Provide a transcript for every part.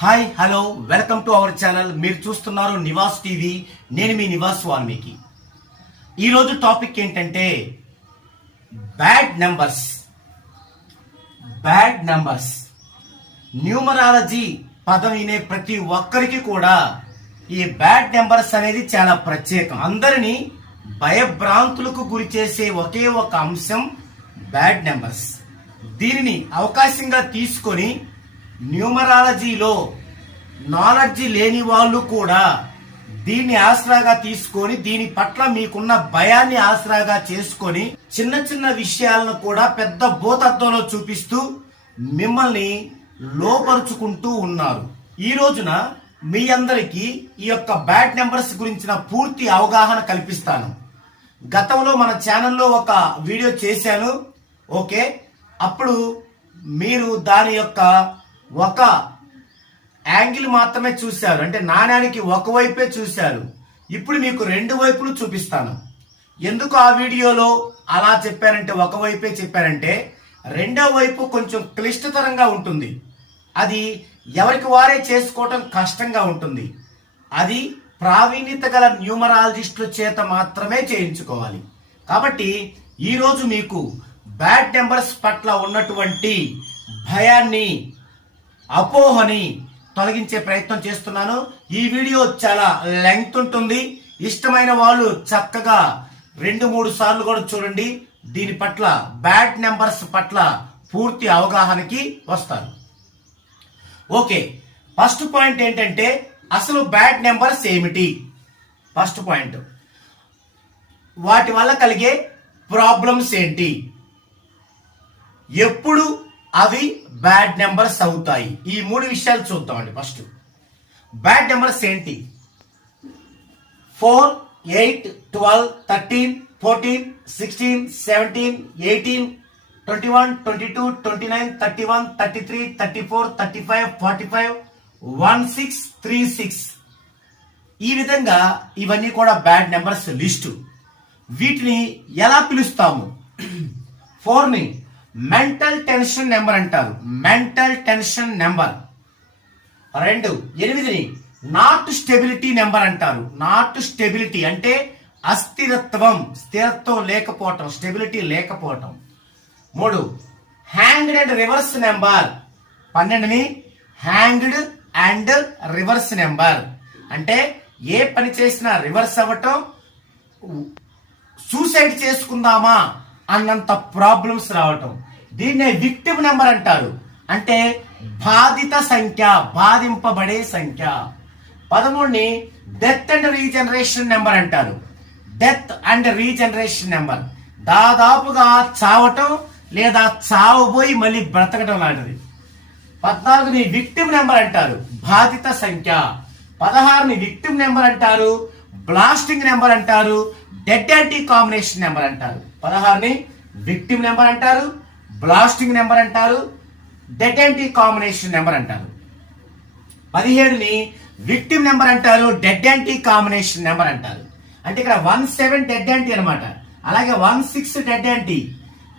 Hi hello welcome to our channel. మీరు చూస్తున్నారు Nivas TV. నేను మీ నివాస్ వాల్మీకి. ఈరోజు టాపిక్ ఏంటంటే బ్యాడ్ నెంబర్స్. న్యూమరాలజీ పదం వినే ప్రతి ఒక్కరికి కూడా ఈ బ్యాడ్ నెంబర్స్ అనేది చాలా ప్రత్యేకం. అందరినీ భయభ్రాంతులకు గురి చేసే ఒకే ఒక అంశం బ్యాడ్ నెంబర్స్. దీనిని అవకాశంగా తీసుకొని న్యూమరాలజీలో నాలెడ్జ్ లేని వాళ్ళు కూడా దీన్ని ఆసరాగా తీసుకొని దీని పట్ల మీకున్న భయాన్ని ఆసరాగా చేసుకొని చిన్న చిన్న విషయాలను కూడా పెద్ద భూతత్వంలో చూపిస్తూ మిమ్మల్ని లోపరుచుకుంటూ ఉన్నారు. ఈ రోజున మీ అందరికీ ఈ యొక్క బ్యాడ్ నెంబర్స్ గురించిన పూర్తి అవగాహన కల్పిస్తాను. గతంలో మన ఛానల్లో ఒక వీడియో చేశాను. ఓకే, అప్పుడు మీరు దాని యొక్క ఒక యాంగిల్ మాత్రమే చూశారు, అంటే నాణ్యానికి ఒకవైపే చూశారు. ఇప్పుడు మీకు రెండు వైపులు చూపిస్తాను. ఎందుకు ఆ వీడియోలో అలా చెప్పారంటే, ఒకవైపే చెప్పారంటే రెండో వైపు కొంచెం క్లిష్టతరంగా ఉంటుంది. అది ఎవరికి వారే చేసుకోవటం కష్టంగా ఉంటుంది. అది ప్రావీణ్యత గల న్యూమరాలజిస్టుల చేత మాత్రమే చేయించుకోవాలి. కాబట్టి ఈరోజు మీకు బ్యాడ్ నెంబర్స్ పట్ల ఉన్నటువంటి భయాన్ని, అపోహని తొలగించే ప్రయత్నం చేస్తున్నాను. ఈ వీడియో చాలా లెంగ్త్ ఉంటుంది. ఇష్టమైన వాళ్ళు చక్కగా 2-3 సార్లు కూడా చూడండి. దీని పట్ల, బ్యాడ్ నెంబర్స్ పట్ల పూర్తి అవగాహనకి వస్తారు. ఓకే, ఫస్ట్ పాయింట్ ఏంటంటే అసలు బ్యాడ్ నెంబర్స్ ఏమిటి? ఫస్ట్ పాయింట్, వాటి వల్ల కలిగే ప్రాబ్లమ్స్ ఏంటి, ఎప్పుడు అవి బ్యాడ్ నెంబర్స్ అవుతాయి, ఈ 3 విషయాలు చూద్దామండి. ఫస్ట్ బ్యాడ్ నెంబర్స్ ఏంటి? 4, 8, 12, 13, 14, 16, 17, 18, 21, 22, 29, 31, 33, 34, 35, 45, 16, 36. ఈ విధంగా ఇవన్నీ కూడా బ్యాడ్ నెంబర్స్ లిస్టు. వీటిని ఎలా పిలుస్తాము? 4ని మెంటల్ టెన్షన్ నెంబర్ అంటారు. Mental tension number. 2, 8ని నాట్ స్టెబిలిటీ నెంబర్ అంటారు. నాట్ స్టెబిలిటీ అంటే అస్థిరత్వం, స్థిరత్వం లేకపోవటం, స్టెబిలిటీ లేకపోవటం. 3, హ్యాంగ్డ్ అండ్ రివర్స్ నెంబర్. 12ని హ్యాంగ్డ్ అండ్ రివర్స్ నెంబర్ అంటే ఏ పని చేసినా రివర్స్ అవ్వటం, సూసైడ్ చేసుకుందామా అన్నంత ప్రాబ్లమ్స్ రావటం. దీన్నే విక్టిమ్ నెంబర్ అంటారు. అంటే బాధిత సంఖ్య, బాధింపబడే సంఖ్య. 13ని డెత్ అండ్ రీజనరేషన్ నెంబర్ అంటారు. డెత్ అండ్ రీజనరేషన్ నెంబర్ దాదాపుగా చావటం లేదా చావబోయి మళ్ళీ బ్రతకటం లాంటిది. 14ని విక్టిమ్ నెంబర్ అంటారు, బాధిత సంఖ్య. 16ని విక్టిమ్ నెంబర్ అంటారు, బ్లాస్టింగ్ నెంబర్ అంటారు, డెడ్ యాంటీ కాంబినేషన్ నెంబర్ అంటారు. 16ని విక్టిమ్ నెంబర్ అంటారు, బ్లాస్టింగ్ నెంబర్ అంటారు, డెడ్ యాంటీ కాంబినేషన్ నెంబర్ అంటారు. 17ని విక్టిమ్ నెంబర్ అంటారు, డెడ్ యాంటీ కాంబినేషన్ నెంబర్ అంటారు. అంటే ఇక్కడ 17 డెడ్ యాంటీ అనమాట. అలాగే 16 డెడ్ యాంటీ,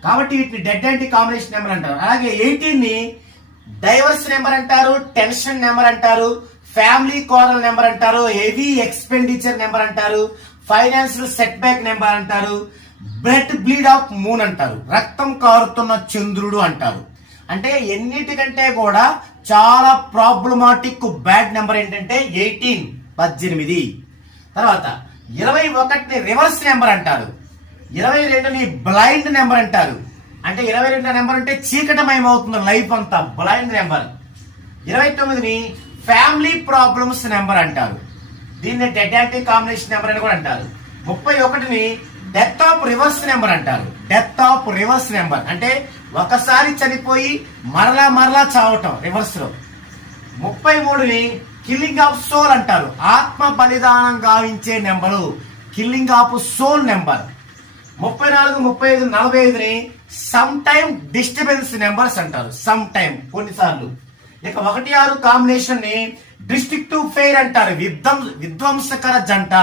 కాబట్టి వీటిని డెడ్ యాంటీ కాంబినేషన్ నెంబర్ అంటారు. అలాగే 18ని డైవర్స్ నెంబర్ అంటారు, టెన్షన్ నెంబర్ అంటారు, ఫ్యామిలీ కోరల్ నెంబర్ అంటారు, హెవీ ఎక్స్పెండిచర్ నెంబర్ అంటారు, ఫైనాన్షియల్ సెట్ బ్యాక్ నెంబర్ అంటారు, బ్లడ్ బ్లీడ్ ఆఫ్ మూన్ అంటారు, రక్తం కారుతున్న చంద్రుడు అంటారు. అంటే ఎన్నిటికంటే కూడా చాలా ప్రాబ్లమాటిక్ బ్యాడ్ నెంబర్ ఏంటంటే 18. తర్వాత 21ని రివర్స్ నెంబర్ అంటారు. 22ని బ్లైండ్ నెంబర్ అంటారు. అంటే 22 నెంబర్ అంటే చీకటమయమవుతుంది లైఫ్ అంతా, బ్లైండ్ నెంబర్. 29ని ఫ్యామిలీ ప్రాబ్లమ్స్ నెంబర్ అంటారు. దీన్ని డెడ్ యాంటీ కాంబినేషన్ నెంబర్ అని కూడా అంటారు. 31ని డెత్ ఆఫ్ రివర్స్ నెంబర్ అంటారు. డెత్ ఆఫ్ రివర్స్ నెంబర్ అంటే ఒకసారి చనిపోయి మరలా చావటం రివర్స్ లో. 33ని కిల్లింగ్ ఆఫ్ సోల్ అంటారు. ఆత్మ బలిదానం గావించే number, killing of soul number. 34, 35, 45ని సమ్ టైమ్ డిస్టర్బెన్స్ నెంబర్స్ అంటారు. సమ్ టైమ్, కొన్నిసార్లు. ఇక 1, 6 కాంబినేషన్ ని డిస్ట్రిక్టివ్ ఫెయిర్ అంటారు. విధ్వంసకర జంట.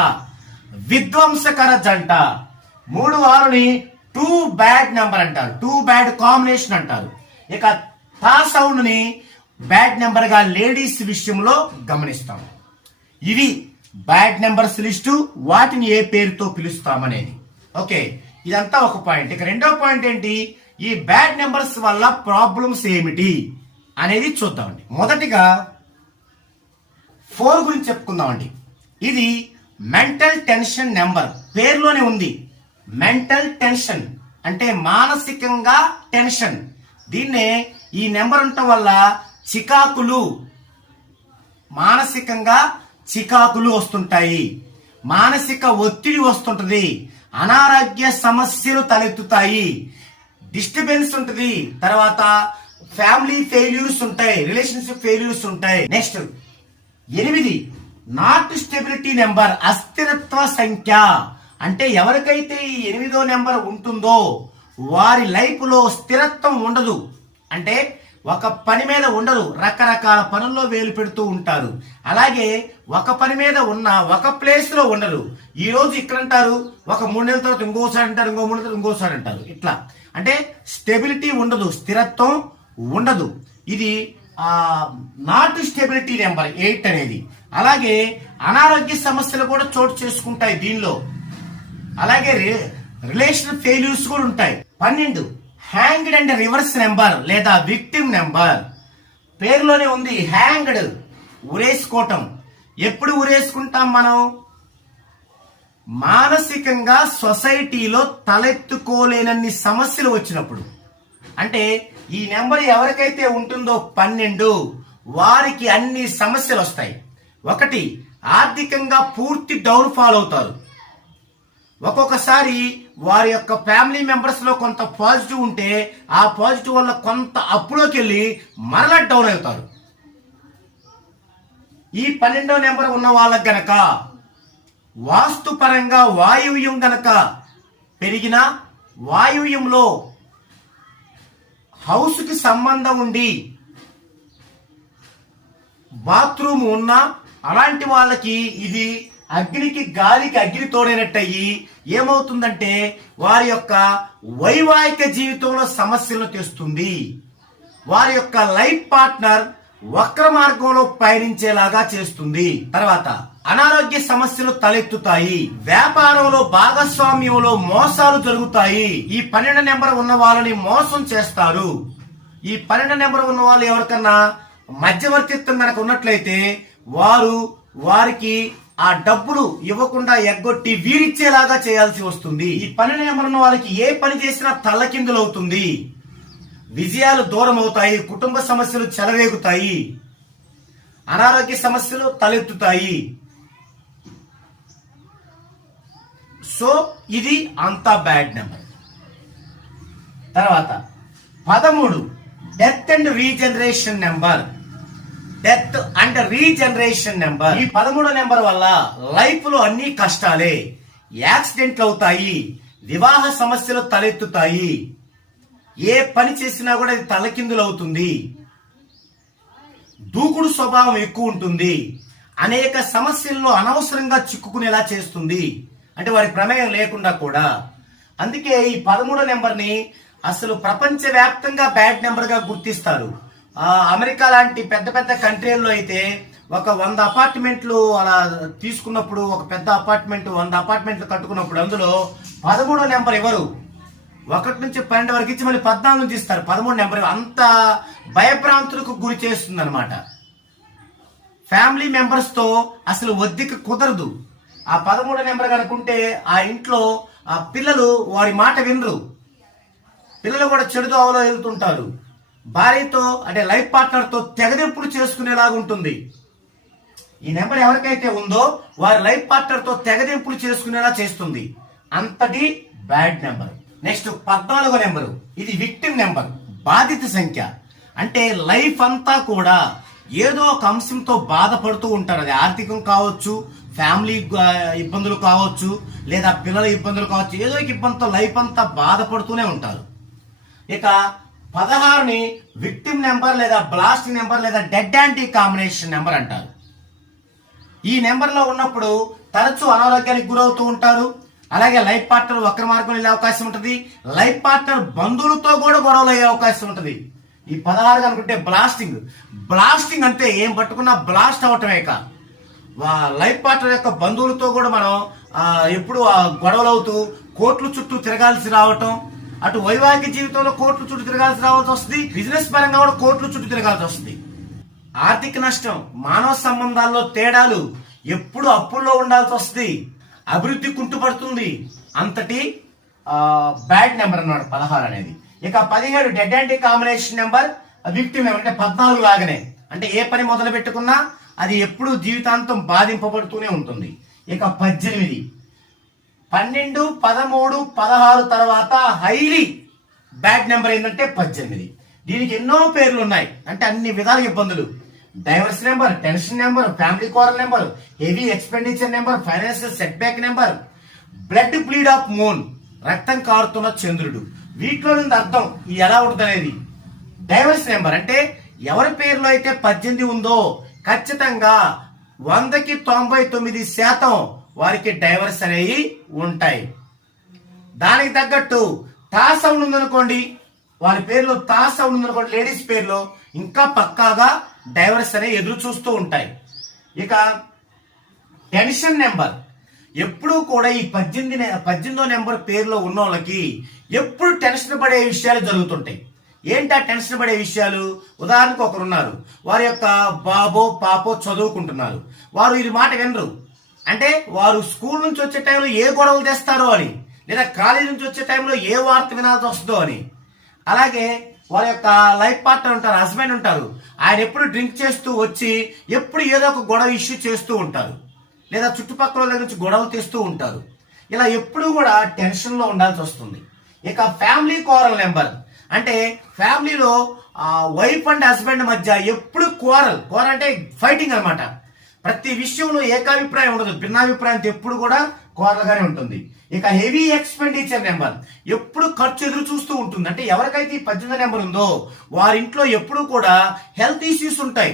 3, 6ని టూ బ్యాడ్ నెంబర్ అంటారు. టూ బ్యాడ్ కాంబినేషన్ అంటారు. ఇక తా సౌండ్ ని బ్యాడ్ నెంబర్ గా లేడీస్ విషయంలో గమనిస్తాం. ఇవి బ్యాడ్ నెంబర్స్ లిస్టు, వాటిని ఏ పేరుతో పిలుస్తామనేది. ఓకే, ఇదంతా ఒక పాయింట్. ఇక రెండో పాయింట్ ఏంటి, ఈ బ్యాడ్ నెంబర్స్ వల్ల ప్రాబ్లమ్స్ ఏమిటి అనేది చూద్దామండి. మొదటిగా 4 గురించి చెప్పుకుందామండి. ఇది మెంటల్ టెన్షన్ నెంబర్, పేరులోనే ఉంది. మెంటల్ టెన్షన్ అంటే మానసికంగా టెన్షన్. దీన్నే ఈ నెంబర్ ఉండటం వల్ల చికాకులు, మానసికంగా చికాకులు వస్తుంటాయి, మానసిక ఒత్తిడి వస్తుంటది, అనారోగ్య సమస్యలు తలెత్తుతాయి, డిస్టర్బెన్స్ ఉంటుంది, తర్వాత ఫ్యామిలీ ఫెయిల్యూర్స్ ఉంటాయి, రిలేషన్షిప్ ఫెయిల్యూర్స్ ఉంటాయి. నెక్స్ట్ 8 నాట్ స్టెబిలిటీ నెంబర్, అస్థిరత్వ సంఖ్య. అంటే ఎవరికైతే ఈ 8వ నెంబర్ ఉంటుందో వారి లైఫ్ లో స్థిరత్వం ఉండదు. అంటే ఒక పని మీద ఉండరు, రకరకాల పనుల్లో వేలు పెడుతూ ఉంటారు. అలాగే ఒక పని మీద ఉన్న ఒక ప్లేస్ లో ఉండరు. ఈ రోజు ఇక్కడ అంటారు, ఒక 3 నెలల తర్వాత ఇంకోసారి అంటారు, ఇంకో 3 నెలల తర్వాత ఇంకోసారి అంటారు. ఇట్లా అంటే స్టెబిలిటీ ఉండదు, స్థిరత్వం ఉండదు. ఇది నాట్ స్టెబిలిటీ నెంబర్ 8 అనేది. అలాగే అనారోగ్య సమస్యలు కూడా చోటు చేసుకుంటాయి దీనిలో. అలాగే రిలేషన్ ఫెయిల్యూర్స్ కూడా ఉంటాయి. 12 హ్యాంగ్డ్ అండ్ రివర్స్ నెంబర్ లేదా విక్టిమ్ నెంబర్, పేరులోనే ఉంది. హ్యాంగ్డ్ ఉరేసుకోవటం. ఎప్పుడు ఉరేసుకుంటాం మనం? మానసికంగా సొసైటీలో తలెత్తుకోలేనన్ని సమస్యలు వచ్చినప్పుడు. అంటే ఈ నెంబర్ ఎవరికైతే ఉంటుందో 12, వారికి అన్ని సమస్యలు వస్తాయి. 1 ఆర్థికంగా పూర్తి డౌన్ ఫాల్ అవుతారు. ఒక్కొక్కసారి వారి యొక్క ఫ్యామిలీ మెంబర్స్ లో కొంత పాజిటివ్ ఉంటే ఆ పాజిటివ్ వల్ల కొంత అప్పులోకి వెళ్ళి మరలా డౌన్ అవుతారు. ఈ 12వ నెంబర్ ఉన్న వాళ్ళకి గనక వాస్తు పరంగా వాయువ్యం గనక పెరిగిన, వాయువ్యంలో హౌస్ కి సంబంధం ఉండి బాత్రూమ్ ఉన్నా, అలాంటి వాళ్ళకి ఇది అగ్నికి గాలికి అగ్ని తోడైనట్టయి ఏమవుతుందంటే వారి యొక్క వైవాహిక జీవితంలో సమస్యలను తెస్తుంది. వారి యొక్క లైఫ్ పార్ట్నర్ వక్ర మార్గంలో పయనించేలాగా చేస్తుంది. తర్వాత అనారోగ్య సమస్యలు తలెత్తుతాయి. వ్యాపారంలో భాగస్వామ్యంలో మోసాలు జరుగుతాయి. ఈ 12 నెంబర్ ఉన్న వాళ్ళని మోసం చేస్తారు. ఈ 12 నెంబర్ ఉన్న వాళ్ళు ఎవరికన్నా మధ్యవర్తిత్వం కనుక ఉన్నట్లయితే వారికి ఆ డబ్బులు ఇవ్వకుండా ఎగ్గొట్టి వీరిచ్చేలాగా చేయాల్సి వస్తుంది. ఈ 12 నెంబర్ ఉన్న వాళ్ళకి ఏ పని చేసినా తల్లకిందులవుతుంది. విజయాలు దూరం అవుతాయి, కుటుంబ సమస్యలు చెలరేగుతాయి, అనారోగ్య సమస్యలు తలెత్తుతాయి. సో ఇది అంతా బ్యాడ్ నెంబర్. తర్వాత 13 death and regeneration number. Death and regeneration number. ఈ 13వ నెంబర్ వల్ల లైఫ్ లో అన్ని కష్టాలే. యాక్సిడెంట్లు అవుతాయి, వివాహ సమస్యలు తలెత్తుతాయి, ఏ పని చేసినా కూడా అది తలకిందులు అవుతుంది, దూకుడు స్వభావం ఎక్కువ ఉంటుంది, అనేక సమస్యల్లో అనవసరంగా చిక్కుకునేలా చేస్తుంది. అంటే వారి ప్రమేయం లేకుండా కూడా. అందుకే ఈ 13వ నెంబర్ని అసలు ప్రపంచవ్యాప్తంగా బ్యాడ్ నెంబర్ గా గుర్తిస్తారు. అమెరికా లాంటి పెద్ద పెద్ద కంట్రీల్లో అయితే ఒక 100 అపార్ట్మెంట్లు అలా తీసుకున్నప్పుడు, ఒక పెద్ద అపార్ట్మెంట్ 100 అపార్ట్మెంట్లు కట్టుకున్నప్పుడు అందులో 13వ నెంబర్ ఎవరు 1 నుంచి 12 వరకు ఇచ్చి మళ్ళీ 14 నుంచి ఇస్తారు. 13 నెంబర్ అంత భయభ్రాంతులకు గురి చేస్తుంది అనమాట. ఫ్యామిలీ మెంబర్స్ తో అసలు వద్దిక కుదరదు. ఆ 13 నెంబర్ కనుకుంటే ఆ ఇంట్లో ఆ పిల్లలు వారి మాట వినరు. పిల్లలు కూడా చెడు దోవలో వెళ్తుంటారు. భార్యతో అంటే లైఫ్ పార్ట్నర్ తో తెగదెంపులు చేసుకునేలాగా ఉంటుంది. ఈ నెంబర్ ఎవరికైతే ఉందో వారి లైఫ్ పార్ట్నర్ తో తెగదెంపులు చేసుకునేలా చేస్తుంది. అంతటి బ్యాడ్ నెంబర్. నెక్స్ట్ 14వ నెంబరు. ఇది విక్టిమ్ నెంబర్, బాధిత సంఖ్య. అంటే లైఫ్ అంతా కూడా ఏదో ఒక అంశంతో బాధపడుతూ ఉంటారు. అది ఆర్థికం కావచ్చు, ఫ్యామిలీ ఇబ్బందులు కావచ్చు, లేదా పిల్లల ఇబ్బందులు కావచ్చు. ఏదో ఒక ఇబ్బందితో లైఫ్ అంతా బాధపడుతూనే ఉంటారు. ఇక 16ని విక్టిమ్ నెంబర్ లేదా బ్లాస్ట్ నెంబర్ లేదా డెడ్ యాంటీ కాంబినేషన్ నెంబర్ అంటారు. ఈ నెంబర్ లో ఉన్నప్పుడు తరచూ అనారోగ్యానికి గురవుతూ ఉంటారు. అలాగే లైఫ్ పార్ట్నర్ వక్ర మార్గం వెళ్ళే అవకాశం ఉంటుంది. లైఫ్ పార్ట్నర్ బంధువులతో కూడా గొడవలు అయ్యే అవకాశం ఉంటుంది. ఈ 16 అనుకుంటే బ్లాస్టింగ్. బ్లాస్టింగ్ అంటే ఏం పట్టుకున్నా బ్లాస్ట్ అవటమేక. లైఫ్ పార్ట్నర్ యొక్క బంధువులతో కూడా మనం ఎప్పుడు గొడవలు అవుతూ కోర్టుల చుట్టూ తిరగాల్సి రావటం, అటు వైవాహిక జీవితంలో కోర్టుల చుట్టూ తిరగాల్సి రావాల్సి వస్తుంది, బిజినెస్ పరంగా కూడా కోర్టుల చుట్టూ తిరగాల్సి వస్తుంది. ఆర్థిక నష్టం, మానవ సంబంధాల్లో తేడాలు, ఎప్పుడు అప్పుల్లో ఉండాల్సి వస్తుంది, అభివృద్ధి కుంటుపడుతుంది. అంతటి బ్యాడ్ నెంబర్ అన్నమాట 16 అనేది. ఇక 17 dead anti combination number, victim number. అంటే 14 లాగానే, అంటే ఏ పని మొదలు పెట్టుకున్నా అది ఎప్పుడు జీవితాంతం బాధింపబడుతూనే ఉంటుంది. ఇక 18 12, 13, 16 తర్వాత హైలీ బ్యాడ్ నెంబర్ ఏంటంటే 18. దీనికి ఎన్నో పేర్లు ఉన్నాయి, అంటే అన్ని విధాల ఇబ్బందులు. Divorce number, tension number, family quarrel number, heavy expenditure number, financial set back number, blood bleed of moon, రక్తం కారుతున్న చంద్రుడు. వీటిలో నుండి అర్థం ఎలా ఉంటుంది అనేది. డైవర్స్ నెంబర్ అంటే ఎవరి పేరులో అయితే 18 ఉందో ఖచ్చితంగా 100కి 99% వారికి డైవర్స్ అనేవి ఉంటాయి. దానికి తగ్గట్టు తా సౌండ్ ఉందనుకోండి, వారి పేరులో తా సౌండ్ ఉందనుకోండి, లేడీస్ పేరులో ఇంకా పక్కాగా డైవర్స్ అనేవి ఎదురు చూస్తూ ఉంటాయి. ఇక టెన్షన్ నెంబర్ ఎప్పుడు కూడా ఈ 18వ నెంబర్ పేరులో ఉన్న వాళ్ళకి ఎప్పుడు టెన్షన్ పడే విషయాలు జరుగుతుంటాయి. ఏంటా టెన్షన్ పడే విషయాలు? ఉదాహరణకు ఒకరున్నారు, వారి యొక్క బాబో పాపో చదువుకుంటున్నారు, వారు ఇది మాట వినరు. అంటే వారు స్కూల్ నుంచి వచ్చే టైంలో ఏ గొడవలు తెస్తారో అని, లేదా కాలేజీ నుంచి వచ్చే టైంలో ఏ వార్త వినాల్సి వస్తుందో అని. అలాగే వారి యొక్క లైఫ్ పార్ట్నర్ ఉంటారు, హస్బెండ్ ఉంటారు, ఆయన ఎప్పుడు డ్రింక్ చేస్తూ వచ్చి ఎప్పుడు ఏదో ఒక గొడవ ఇష్యూ చేస్తూ ఉంటారు, లేదా చుట్టుపక్కల దగ్గర నుంచి గొడవలు తెస్తూ ఉంటారు. ఇలా ఎప్పుడు కూడా టెన్షన్లో ఉండాల్సి వస్తుంది. ఇక ఫ్యామిలీ క్వారల్ నెంబర్ అంటే ఫ్యామిలీలో వైఫ్ అండ్ హస్బెండ్ మధ్య ఎప్పుడు క్వారల్ అంటే ఫైటింగ్ అనమాట. ప్రతి విషయంలో ఏకాభిప్రాయం ఉండదు, భిన్నాభిప్రాయం ఎప్పుడు కూడా క్వారల్ గానే ఉంటుంది. ఇక హెవీ ఎక్స్పెండిచర్ నెంబర్ ఎప్పుడు ఖర్చు ఎదురు చూస్తూ ఉంటుంది. అంటే ఎవరికైతే ఈ 18 నెంబర్ ఉందో వారింట్లో ఎప్పుడు కూడా హెల్త్ ఇష్యూస్ ఉంటాయి,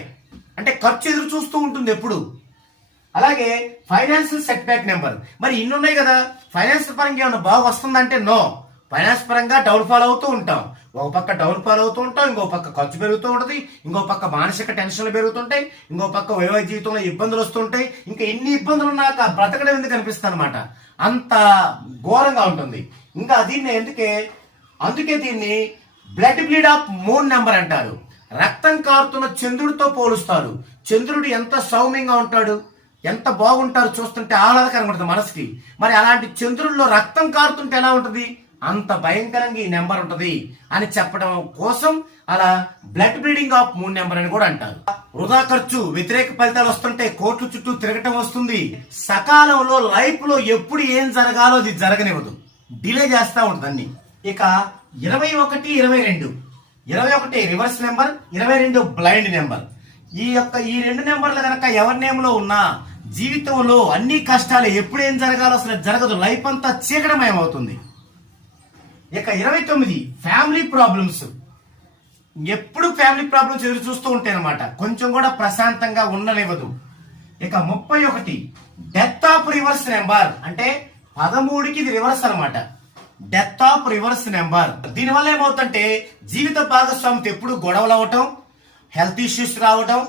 అంటే ఖర్చు ఎదురు చూస్తూ ఉంటుంది ఎప్పుడు. అలాగే ఫైనాన్షియల్ సెట్ బ్యాక్ నెంబర్, మరి ఇన్ని ఉన్నాయి కదా, ఫైనాన్స్ పరంగా ఏమైనా బాగా వస్తుందంటే నో, ఫైనాన్స్ పరంగా డౌన్ ఫాల్ అవుతూ ఉంటాం. ఒక పక్క డౌన్ ఫాల్ అవుతూ ఉంటాం, ఇంకో పక్క ఖర్చు పెరుగుతూ ఉంటుంది, ఇంకో పక్క మానసిక టెన్షన్లు పెరుగుతుంటాయి, ఇంకో పక్క వైవాహిక జీవితంలో ఇబ్బందులు వస్తుంటాయి. ఇంకా ఎన్ని ఇబ్బందులు ఉన్నాక బ్రతకడం ఎందుకు అనిపిస్తుంది అనమాట, అంత ఘోరంగా ఉంటుంది. ఇంకా దీన్ని అందుకే దీన్ని blood bleed of moon number అంటారు. రక్తం కారుతున్న చంద్రుడితో పోలుస్తారు. చంద్రుడు ఎంత సౌమ్యంగా ఉంటాడు, ఎంత బాగుంటారు, చూస్తుంటే ఆహ్లాదకరంగా ఉంటుంది మనసుకి. మరి అలాంటి చంద్రుల్లో రక్తం కారుతుంటే ఎలా ఉంటుంది, అంత భయంకరంగా ఈ నెంబర్ ఉంటుంది అని చెప్పడం కోసం అలా blood bleeding of moon number అని కూడా అంటారు. వృధా ఖర్చు, వ్యతిరేక ఫలితాలు వస్తుంటే కోర్టు చుట్టూ తిరగటం వస్తుంది. సకాలంలో లైఫ్ లో ఎప్పుడు ఏం జరగాలో అది జరగనివ్వదు, డిలే చేస్తా ఉంటుంది అన్ని. ఇక 21, 22, 21 రివర్స్ నెంబర్, 22 బ్లైండ్ నెంబర్. ఈ రెండు నెంబర్లు కనుక ఎవరి నేమ్లో ఉన్నా జీవితంలో అన్ని కష్టాలు, ఎప్పుడు ఏం జరగాలో అసలు జరగదు, లైఫ్ అంతా చీకటమయం అవుతుంది. ఇక 29 ఫ్యామిలీ ప్రాబ్లమ్స్, ఎప్పుడు ఫ్యామిలీ ప్రాబ్లమ్స్ ఎదురు చూస్తూ ఉంటాయి అనమాట, కొంచెం కూడా ప్రశాంతంగా ఉండనివ్వదు. ఇక 31 డెత్ ఆఫ్ రివర్స్ నెంబర్, అంటే 13కి ఇది రివర్స్ అనమాట, డెత్ ఆఫ్ రివర్స్ నెంబర్. దీనివల్ల ఏమవుతుందంటే జీవిత భాగస్వామితో ఎప్పుడు గొడవలు అవటం, హెల్త్ ఇష్యూస్ రావటం,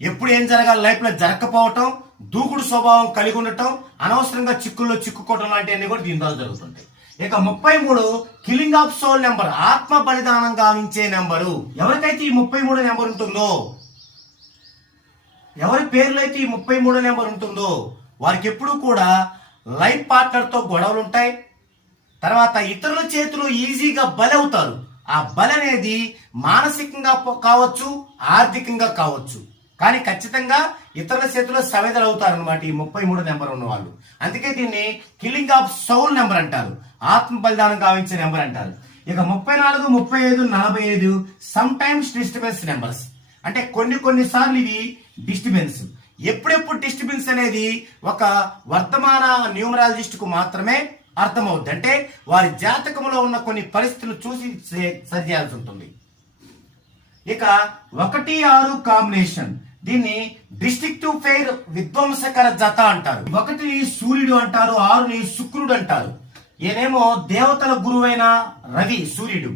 ఎప్పుడు ఏం జరగాలి లైఫ్ లో జరగకపోవటం, దూకుడు స్వభావం కలిగి ఉండటం, అనవసరంగా చిక్కుల్లో చిక్కుకోవటం లాంటివన్నీ కూడా దీని ద్వారా జరుగుతుంటాయి. ఇక 33 కిల్లింగ్ ఆఫ్ సోల్ నెంబర్, ఆత్మ బలిదానం గావించే నెంబరు. ఎవరికైతే ఈ 33 నెంబర్ ఉంటుందో, ఎవరి పేర్లో అయితే ఈ 33 నెంబర్ ఉంటుందో వారికి ఎప్పుడు కూడా లైఫ్ పార్ట్నర్ తో గొడవలు ఉంటాయి. తర్వాత ఇతరుల చేతులు ఈజీగా బలి అవుతారు. ఆ బలి అనేది మానసికంగా కావచ్చు, ఆర్థికంగా కావచ్చు, కానీ ఖచ్చితంగా ఇతరుల చేతిలో సవేదలు అవుతారు అనమాట ఈ 33 నెంబర్ ఉన్న వాళ్ళు. అందుకే దీన్ని కిల్లింగ్ ఆఫ్ సౌల్ నెంబర్ అంటారు, ఆత్మ బలిదానం గావించే నెంబర్ అంటారు. ఇక 34, 35, 45 సమ్ టైమ్స్ డిస్టర్బెన్స్ నెంబర్స్, అంటే కొన్నిసార్లు ఇవి డిస్టర్బెన్స్. ఎప్పుడెప్పుడు డిస్టర్బెన్స్ అనేది ఒక వర్తమాన న్యూమరాలజిస్ట్ కు మాత్రమే అర్థమవుద్ది, అంటే వారి జాతకంలో ఉన్న కొన్ని పరిస్థితులు చూసి సరి చేయాల్సి ఉంటుంది. ఇక 1, 6 కాంబినేషన్, దీన్ని డిస్ట్రిక్టివ్ ఫెయిర్ విధ్వంసకర జత అంటారు. 1ని సూర్యుడు అంటారు, 6ని శుక్రుడు అంటారు. ఈయనేమో దేవతల గురువైన రవి సూర్యుడు,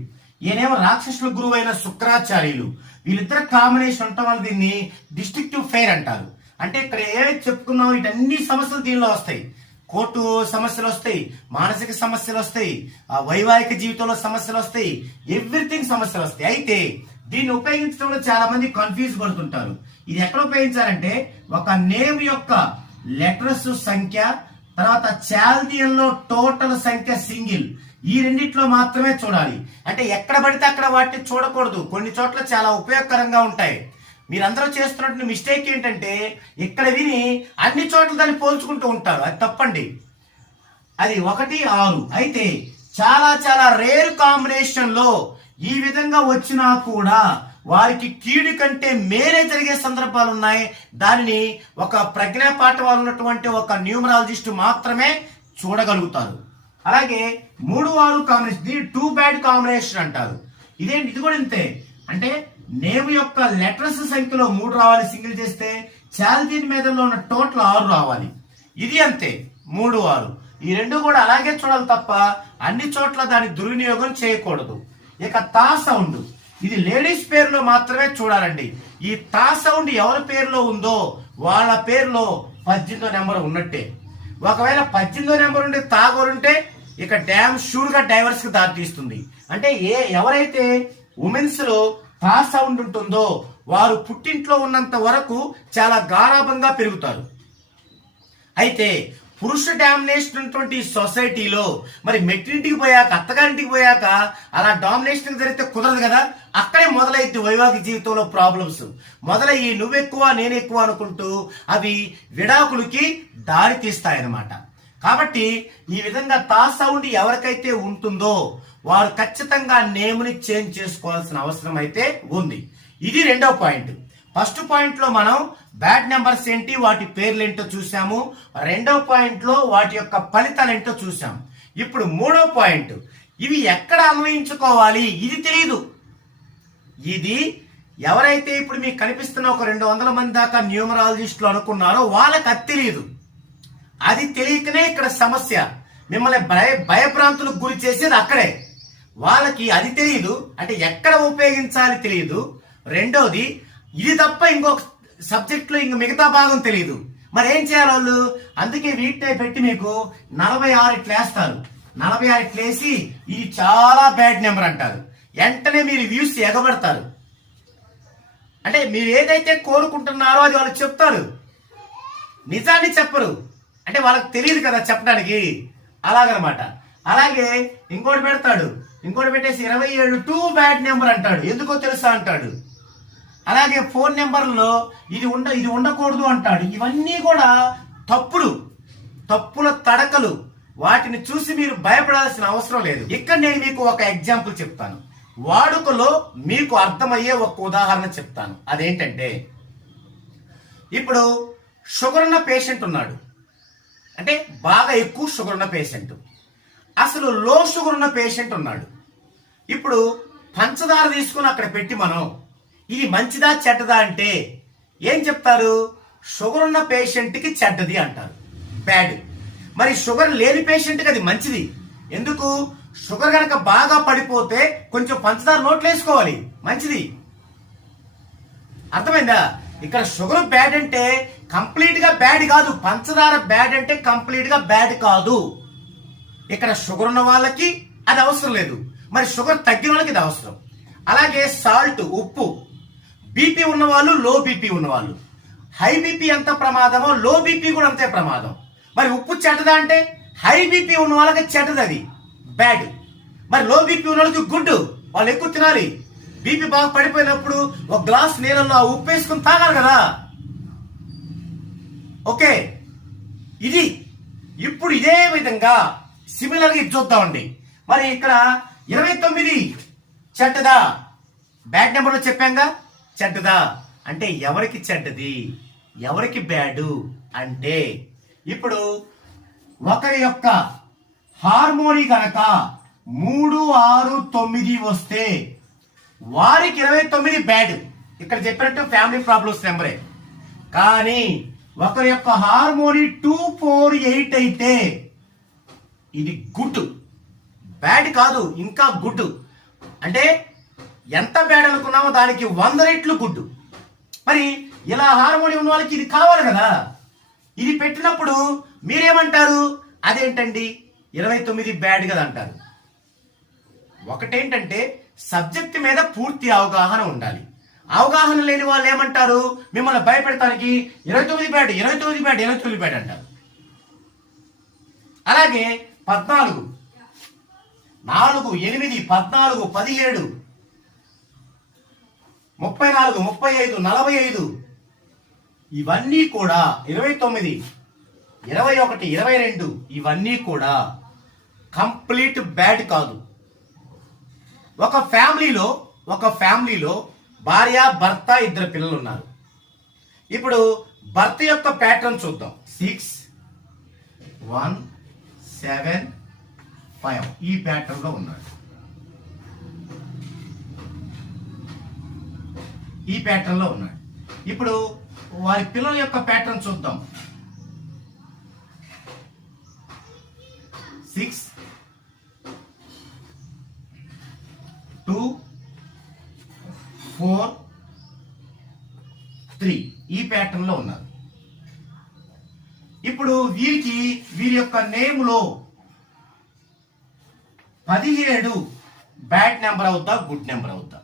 ఈయనేమో రాక్షసుల గురువు అయిన శుక్రాచార్యులు. వీళ్ళిద్దరు కాంబినేషన్ ఉండటం వల్ల దీన్ని డిస్ట్రిక్టివ్ ఫెయిర్ అంటారు. అంటే ఇక్కడ ఏవైతే చెప్పుకున్నాం వీటన్ని సమస్యలు దీనిలో వస్తాయి. కోర్టు సమస్యలు వస్తాయి, మానసిక సమస్యలు వస్తాయి, వైవాహిక జీవితంలో సమస్యలు వస్తాయి, ఎవ్రీథింగ్ సమస్యలు వస్తాయి. అయితే దీన్ని ఉపయోగించడంలో చాలా మంది కన్ఫ్యూజ్ పడుతుంటారు. ఇది ఎక్కడ ఉపయోగించాలంటే ఒక నేమ్ యొక్క లెటర్స్ సంఖ్య, తర్వాత చాల్దియన్లో టోటల్ సంఖ్య సింగిల్, ఈ రెండిట్లో మాత్రమే చూడాలి. అంటే ఎక్కడ పడితే అక్కడ వాటిని చూడకూడదు. కొన్ని చోట్ల చాలా ఉపయోగకరంగా ఉంటాయి. మీరందరూ చేస్తున్నటువంటి మిస్టేక్ ఏంటంటే ఇక్కడ విని అన్ని చోట్ల దాన్ని పోల్చుకుంటూ ఉంటారు. అది తప్పండి. అది 1, 6. అయితే చాలా చాలా రేర్ కాంబినేషన్ లో ఈ విధంగా వచ్చినా కూడా వారికి కీడు కంటే మేలే జరిగే సందర్భాలు ఉన్నాయి. దానిని ఒక ప్రజ్ఞాపాఠవాలు ఉన్నటువంటి ఒక న్యూమరాలజిస్ట్ మాత్రమే చూడగలుగుతారు. అలాగే 3, 6 కాంబినేషన్, దీన్ని 2 బ్యాడ్ కాంబినేషన్ అంటారు. ఇది కూడా ఇంతే. అంటే నేమ్ యొక్క లెటర్స్ సంఖ్యలో 3 రావాలి సింగిల్ చేస్తే, చాల్దీన్ మీదలో ఉన్న టోటల్ 6 రావాలి. ఇది అంతే 3, 6. ఈ రెండు కూడా అలాగే చూడాలి తప్ప అన్ని చోట్ల దాని దుర్వినియోగం చేయకూడదు. ఇక తా సౌండ్, ఇది లేడీస్ పేరులో మాత్రమే చూడాలండి. ఈ తా సౌండ్ ఎవరి పేరులో ఉందో వాళ్ళ పేరులో 18వ నెంబర్ ఉన్నట్టే. ఒకవేళ 18వ నెంబర్ ఉండి తాగోరుంటే ఇక డ్యామ్ షూర్ గా డైవర్స్ కి దారితీస్తుంది. అంటే ఎవరైతే ఉమెన్స్ లో తా సౌండ్ ఉంటుందో వారు పుట్టింట్లో ఉన్నంత వరకు చాలా గారాభంగా పెరుగుతారు. అయితే పురుష డామినేషన్ ఉన్నటువంటి సొసైటీలో మరి మెట్రింటికి పోయాక, అత్తగారింటికి పోయాక అలా డామినేషన్ జరిగితే కుదరదు కదా. అక్కడే మొదలైతే వైవాహిక జీవితంలో ప్రాబ్లమ్స్ మొదలయ్యి నువ్వెక్కువ నేనెక్కువ అనుకుంటూ అవి విడాకులకి దారి తీస్తాయన్నమాట. కాబట్టి ఈ విధంగా తా సౌండ్ ఎవరికైతే ఉంటుందో వారు ఖచ్చితంగా నేమ్ని చేంజ్ చేసుకోవాల్సిన అవసరం అయితే ఉంది. ఇది రెండో పాయింట్. ఫస్ట్ పాయింట్ లో మనం బ్యాడ్ నెంబర్స్ ఏంటి, వాటి పేర్లు ఏంటో చూసాము. రెండో పాయింట్ లో వాటి యొక్క ఫలితాలు ఏంటో చూసాం. ఇప్పుడు మూడో పాయింట్, ఇవి ఎక్కడ అన్వయించుకోవాలి ఇది తెలియదు. ఇది ఎవరైతే ఇప్పుడు మీకు కనిపిస్తున్న ఒక 200 మంది దాకా న్యూమరాలజిస్టులు అనుకున్నారో వాళ్ళకి అది తెలియదు. అది తెలియకనే ఇక్కడ సమస్య. మిమ్మల్ని భయభ్రాంతులకు గురి చేసేది అక్కడే. వాళ్ళకి అది తెలియదు, అంటే ఎక్కడ ఉపయోగించాలి తెలియదు. రెండోది, ఇది తప్ప ఇంకొక సబ్జెక్ట్ లో ఇంక మిగతా భాగం తెలియదు. మరి ఏం చేయాలి వాళ్ళు? అందుకే వీటినే పెట్టి మీకు 46 ఇట్లా వేస్తారు. 46 ఇట్లా వేసి ఇది చాలా బ్యాడ్ నెంబర్ అంటారు. వెంటనే మీరు వ్యూస్ ఎగబడతారు. అంటే మీరు ఏదైతే కోరుకుంటున్నారో అది వాళ్ళు చెప్తారు, నిజాన్ని చెప్పరు. అంటే వాళ్ళకి తెలియదు కదా చెప్పడానికి, అలాగనమాట. అలాగే ఇంకోటి పెడతాడు, ఇంకోటి పెట్టేసి 27 2 బ్యాడ్ నెంబర్ అంటాడు. ఎందుకో తెలుసా అంటాడు. అలాగే ఫోన్ నెంబర్లో ఇది ఉండకూడదు అంటాడు. ఇవన్నీ కూడా తప్పుల తడకలు. వాటిని చూసి మీరు భయపడాల్సిన అవసరం లేదు. ఇక్కడ నేను మీకు ఒక ఎగ్జాంపుల్ చెప్తాను. వాడుకలో మీకు అర్థమయ్యే ఒక ఉదాహరణ చెప్తాను. అదేంటంటే, ఇప్పుడు షుగర్ ఉన్న పేషెంట్ ఉన్నాడు, అంటే బాగా ఎక్కువ షుగర్ ఉన్న పేషెంట్. అసలు లో షుగర్ ఉన్న పేషెంట్ ఉన్నాడు. ఇప్పుడు పంచదార తీసుకుని అక్కడ పెట్టి మనం ఇది మంచిదా చెడ్డదా అంటే ఏం చెప్తారు? షుగర్ ఉన్న పేషెంట్కి చెడ్డది అంటారు, బ్యాడ్. మరి షుగర్ లేని పేషెంట్కి అది మంచిది. ఎందుకు? షుగర్ కనుక బాగా పడిపోతే కొంచెం పంచదార నోట్లు వేసుకోవాలి, మంచిది. అర్థమైందా? ఇక్కడ షుగర్ బ్యాడ్ అంటే కంప్లీట్ గా బ్యాడ్ కాదు, పంచదార బ్యాడ్ అంటే కంప్లీట్ గా బ్యాడ్ కాదు. ఇక్కడ షుగర్ ఉన్న వాళ్ళకి అది అవసరం లేదు, మరి షుగర్ తగ్గిన వాళ్ళకి ఇది అవసరం. అలాగే సాల్ట్, ఉప్పు, బీపీ ఉన్నవాళ్ళు, లో బీపీ ఉన్నవాళ్ళు, హై బీపీ ఎంత ప్రమాదమో లో బీపీ కూడా అంతే ప్రమాదం. మరి ఉప్పు చెడ్డదా అంటే హై బీపీ ఉన్న వాళ్ళకి చెడ్డది, అది బ్యాడ్. మరి లో బీపీ ఉన్న వాళ్ళకి గుడ్, వాళ్ళు ఎక్కువ తినాలి. బీపీ బాగా పడిపోయినప్పుడు ఒక గ్లాస్ నీళ్ళల్లో ఆ ఉప్పు వేసుకుని తాగాలి కదా. ఓకే, ఇది ఇప్పుడు ఇదే విధంగా సిమిలర్గా ఇది చూద్దామండి. మరి ఇక్కడ 29 చెడ్డదా? బ్యాడ్ నెంబర్లో చెప్పాంగా, చెడ్డదా అంటే ఎవరికి చెడ్డది, ఎవరికి బ్యాడు అంటే, ఇప్పుడు ఒకరి యొక్క హార్మోని గనక 3, 6, 9 వస్తే వారికి 29 బ్యాడ్. ఇక్కడ చెప్పినట్టు ఫ్యామిలీ ప్రాబ్లమ్స్ నెంబరే. కానీ ఒకరి యొక్క హార్మోని 2, 4, 8 అయితే ఇది గుడ్, బ్యాడ్ కాదు, ఇంకా గుడ్. అంటే ఎంత బ్యాడ్ అనుకున్నామో దానికి 100 రెట్లు గుడ్. మరి ఇలా హార్మోని ఉన్న వాళ్ళకి ఇది కావాలి కదా. ఇది పెట్టినప్పుడు మీరేమంటారు, అదేంటండి 29 బ్యాడ్ కదా అంటారు. ఒకటేంటంటే సబ్జెక్ట్ మీద పూర్తి అవగాహన ఉండాలి. అవగాహన లేని వాళ్ళు ఏమంటారు, మిమ్మల్ని భయపెడతానికి 29 బ్యాడ్ 29 బ్యాడ్ 29 బ్యాడ్ అంటారు. అలాగే 14, 4, 8, 14, 17, 34, 35, 45 ఇవన్నీ కూడా 29, 21, 22 ఇవన్నీ కూడా కంప్లీట్ బ్యాడ్ కాదు. ఒక ఫ్యామిలీలో భార్య భర్త 2 పిల్లలు ఉన్నారు. ఇప్పుడు భర్త యొక్క ప్యాటర్న్ చూద్దాం. 6, 1, 7, 5 ఈ ప్యాటర్న్ లో ఉన్నాడు. ఇప్పుడు వారి పిల్లల యొక్క ప్యాటర్న్ చూద్దాం. 6, 2, 4, 3 ఈ ప్యాటర్న్ లో ఉన్నారు. ఇప్పుడు వీరి యొక్క నేమ్ లో 17 బ్యాడ్ నెంబర్ అవుద్దా గుడ్ నెంబర్ అవుద్దా?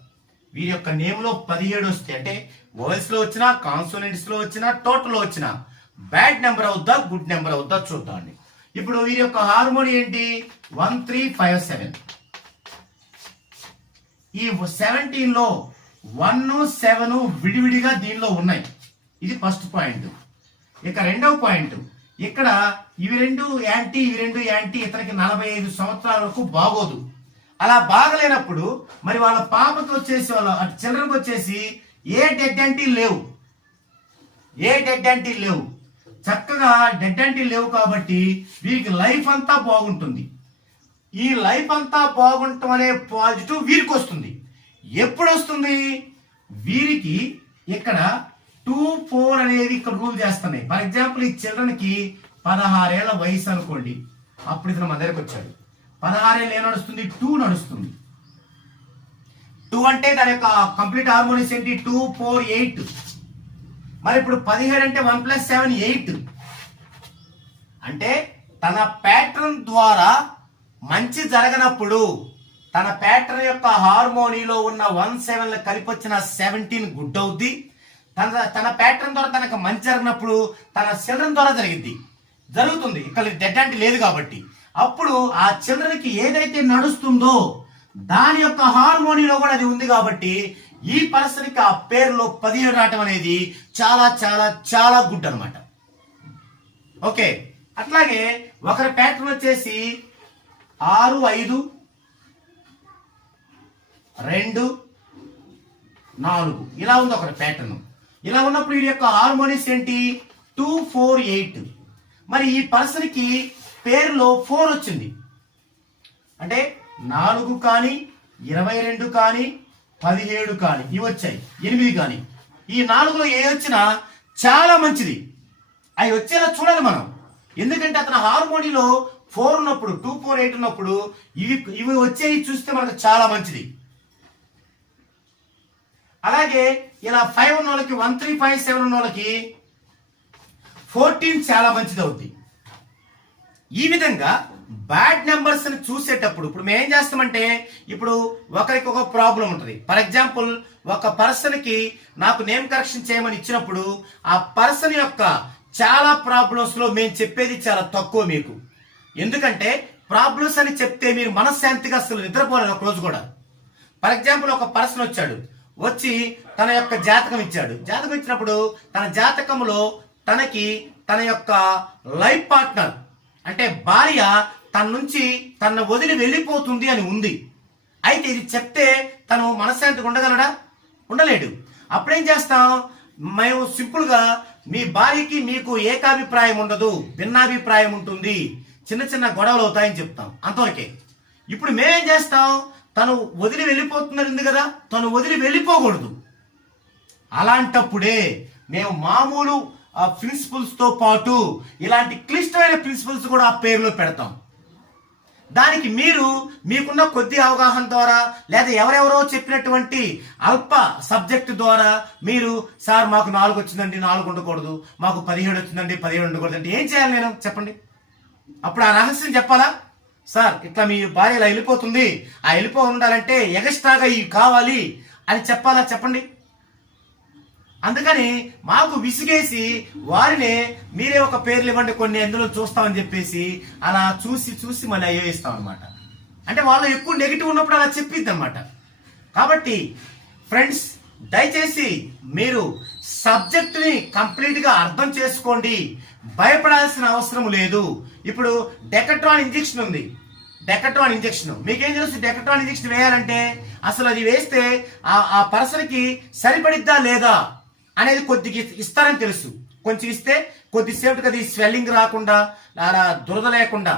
వీరి యొక్క నేమ్ లో 17 వస్తే, అంటే వోవెల్స్ లో వచ్చినా కాన్సోనెంట్స్ లో వచ్చినా టోటల్ లో వచ్చినా బ్యాడ్ నెంబర్ అవుద్దా గుడ్ నెంబర్ అవుద్దా చూద్దామండి. ఇప్పుడు వీరి యొక్క హార్మోని ఏంటి, 1, 3, 5, 7. ఈ 17 లో 1, 7 విడివిడిగా దీనిలో ఉన్నాయి. ఇది ఫస్ట్ పాయింట్. ఇక రెండవ పాయింట్, ఇక్కడ ఇవి రెండు యాంటీ ఇతనికి 45 సంవత్సరాల వరకు బాగోదు. అలా బాగలేనప్పుడు మరి వాళ్ళ పాపకి వచ్చేసి వాళ్ళ చిల్డ్రన్కి వచ్చేసి ఏ డెడ్ యాంటీ లేవు, చక్కగా డెడ్ యాంటీ లేవు. కాబట్టి వీరికి లైఫ్ అంతా బాగుంటుంది. ఈ లైఫ్ అంతా బాగుంటాం అనే పాజిటివ్ వీరికి వస్తుంది. ఎప్పుడు వస్తుంది, వీరికి ఇక్కడ 2, 4 అనేవి ఇక్కడ రూల్ చేస్తున్నాయి. ఫర్ ఎగ్జాంపుల్ ఈ చిల్డ్రన్ కి 16 ఏళ్ల వయసు అనుకోండి. అప్పుడు ఇతను మన దగ్గరకు వచ్చాడు. 16 ఏళ్ళు ఏం నడుస్తుంది, 2 నడుస్తుంది. 2 అంటే దాని యొక్క కంప్లీట్ హార్మోనిక్స్ ఏంటి, 2, 4, 8. మరి ఇప్పుడు 17 అంటే 1 + 7 8. అంటే తన ప్యాటర్న్ ద్వారా మంచి జరగనప్పుడు, తన ప్యాటర్న్ యొక్క హార్మోనీలో ఉన్న 1, 7 కలిపి వచ్చిన 17 గుడ్ అవుద్ది. తన ప్యాటర్న్ ద్వారా తనకు మంచి జరిగినప్పుడు తన చిల్డ్రన్ ద్వారా జరుగుతుంది. ఇక్కడ డెడ్ అంటే లేదు కాబట్టి అప్పుడు ఆ చిల్డ్రన్ కి ఏదైతే నడుస్తుందో దాని యొక్క హార్మోనీలో కూడా అది ఉంది. కాబట్టి ఈ పర్సన్ కి ఆ పేరులో 17 రావటం అనేది చాలా చాలా చాలా గుడ్ అనమాట. ఓకే, అట్లాగే ఒకరి ప్యాటర్న్ వచ్చేసి 6, 5, 2, 4 ఇలా ఉంది ఒకరి ప్యాటర్న్. ఇలా ఉన్నప్పుడు వీడి యొక్క హార్మోనిక్స్ ఏంటి, 2, 4, 8. మరి ఈ పర్సన్ కి పేరులో 4 వచ్చింది. అంటే 4 కానీ 22 కానీ 17 కానీ ఇవి వచ్చాయి, 8 కానీ. ఈ 4లో ఏ వచ్చినా చాలా మంచిది. అవి వచ్చేలా చూడాలి మనం. ఎందుకంటే అతని హార్మోనీలో 4 ఉన్నప్పుడు, 2, 4, 8 ఉన్నప్పుడు ఇవి వచ్చేవి చూస్తే మనకు చాలా మంచిది. అలాగే ఇలా 5 ఉన్న వాళ్ళకి 1, 3, 5, 7 ఉన్న వాళ్ళకి 14 చాలా మంచిది అవుద్ది. ఈ విధంగా బ్యాడ్ నెంబర్స్ ని చూసేటప్పుడు ఇప్పుడు మేము ఏం చేస్తామంటే, ఇప్పుడు ఒకరికి ఒక ప్రాబ్లం ఉంటుంది. ఫర్ ఎగ్జాంపుల్ ఒక పర్సన్ కి నాకు నేమ్ కరెక్షన్ చేయమని ఇచ్చినప్పుడు ఆ పర్సన్ యొక్క చాలా ప్రాబ్లమ్స్ లో మేము చెప్పేది చాలా తక్కువ మీకు. ఎందుకంటే ప్రాబ్లమ్స్ అని చెప్తే మీరు మనశ్శాంతిగా అసలు నిద్రపోలేరు ఒక రోజు కూడా. ఫర్ ఎగ్జాంపుల్ ఒక పర్సన్ వచ్చి తన యొక్క జాతకం ఇచ్చాడు. జాతకం ఇచ్చినప్పుడు తన జాతకంలో తనకి తన యొక్క లైఫ్ పార్ట్నర్ అంటే భార్య తన నుంచి తన వదిలి వెళ్ళిపోతుంది అని ఉంది. అయితే ఇది చెప్తే తను మనశ్శాంతిగా ఉండగలడా? ఉండలేడు. అప్పుడేం చేస్తాం, మేము సింపుల్ గా మీ భార్యకి మీకు ఏకాభిప్రాయం ఉండదు, భిన్నాభిప్రాయం ఉంటుంది, చిన్న చిన్న గొడవలు అవుతాయని చెప్తాం, అంతవరకే. ఇప్పుడు మేమేం చేస్తాం, తను వదిలి వెళ్ళిపోతున్నది కదా, తను వదిలి వెళ్ళిపోకూడదు. అలాంటప్పుడే మేము మామూలు ప్రిన్సిపల్స్ తో పాటు ఇలాంటి క్లిష్టమైన ప్రిన్సిపల్స్ కూడా ఆ పేరులో పెడతాం. దానికి మీరు మీకున్న కొద్ది అవగాహన ద్వారా లేదా ఎవరెవరో చెప్పినటువంటి అల్ప సబ్జెక్టు ద్వారా మీరు సార్ మాకు 4 వచ్చిందండి 4 ఉండకూడదు, మాకు 17 వచ్చిందండి 17 ఉండకూడదు అంటే ఏం చేయాలి నేను చెప్పండి? అప్పుడు ఆ రహస్యం చెప్పాలా? సార్ ఇట్లా మీ భార్య ఇలా వెళ్ళిపోతుంది, ఆ వెళ్ళిపో ఉండాలంటే ఎగస్ట్రాగా ఇవి కావాలి అని చెప్పాలా? చెప్పండి. అందుకని మాకు విసిగేసి వారినే మీరే ఒక పేర్లు ఇవ్వండి కొన్ని ఎందులో చూస్తామని చెప్పేసి అలా చూసి మళ్ళీ అయ్యో ఇస్తాం అనమాట. అంటే వాళ్ళు ఎక్కువ నెగిటివ్ ఉన్నప్పుడు అలా చెప్పిద్ది అనమాట. కాబట్టి ఫ్రెండ్స్ దయచేసి మీరు సబ్జెక్టుని కంప్లీట్గా అర్థం చేసుకోండి, భయపడాల్సిన అవసరం లేదు. ఇప్పుడు డెకట్రాన్ ఇంజెక్షన్ ఉంది, డెకట్రాన్ ఇంజెక్షన్ మీకేం తెలుసు? డెకట్రాన్ ఇంజెక్షన్ వేయాలంటే అసలు అది వేస్తే ఆ పర్సన్కి సరిపడిద్దా లేదా అనేది కొద్దిగా ఇస్తారని తెలుసు. కొంచెం ఇస్తే కొద్దిసేపటికి అది స్వెల్లింగ్ రాకుండా అలా దురద లేకుండా